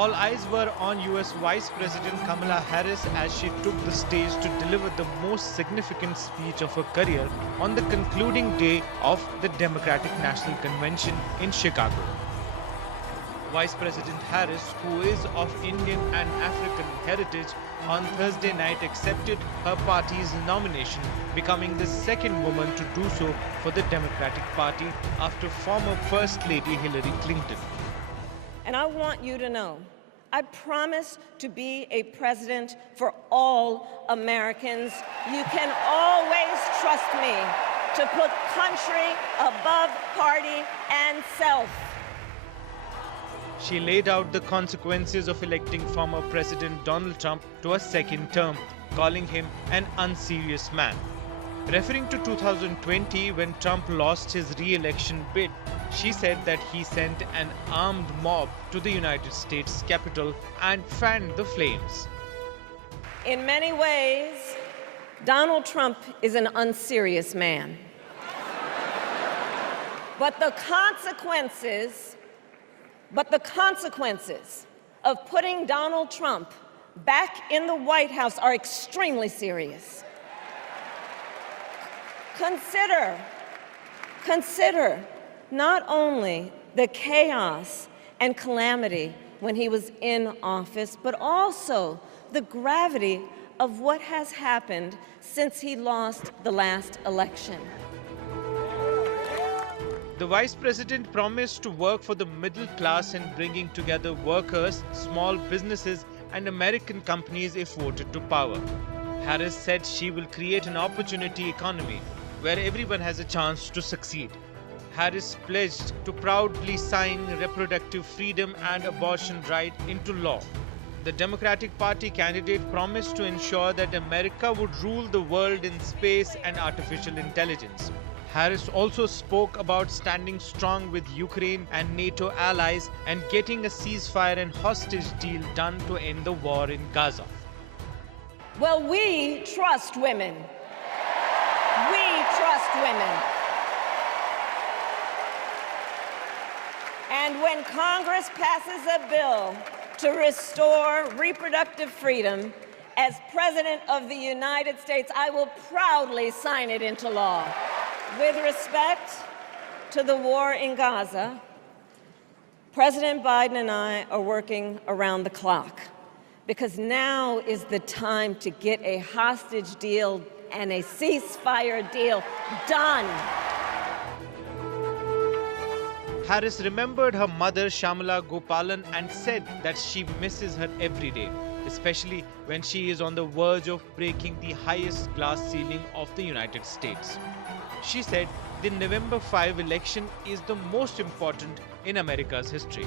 All eyes were on US Vice President Kamala Harris as she took the stage to deliver the most significant speech of her career on the concluding day of the Democratic National Convention in Chicago. Vice President Harris, who is of Indian and African heritage, on Thursday night accepted her party's nomination, becoming the second woman to do so for the Democratic Party after former First Lady Hillary Clinton. And I want you to know, I promise to be a president for all Americans. You can always trust me to put country above party and self. She laid out the consequences of electing former President Donald Trump to a second term, calling him an unserious man. Referring to 2020, when Trump lost his re-election bid, she said that he sent an armed mob to the United States Capitol and fanned the flames. In many ways, Donald Trump is an unserious man. But the consequences of putting Donald Trump back in the White House are extremely serious. Consider not only the chaos and calamity when he was in office, but also the gravity of what has happened since he lost the last election. The Vice President promised to work for the middle class in bringing together workers, small businesses, and American companies if voted to power. Harris said she will create an opportunity economy where everyone has a chance to succeed. Harris pledged to proudly sign reproductive freedom and abortion right into law. The Democratic Party candidate promised to ensure that America would rule the world in space and artificial intelligence. Harris also spoke about standing strong with Ukraine and NATO allies and getting a ceasefire and hostage deal done to end the war in Gaza. Well, we trust women. We trust women. And when Congress passes a bill to restore reproductive freedom, as President of the United States, I will proudly sign it into law. With respect to the war in Gaza, President Biden and I are working around the clock because now is the time to get a hostage deal and a ceasefire deal done. Harris remembered her mother Shyamala Gopalan and said that she misses her every day, especially when she is on the verge of breaking the highest glass ceiling of the United States. She said the November 5 election is the most important in America's history.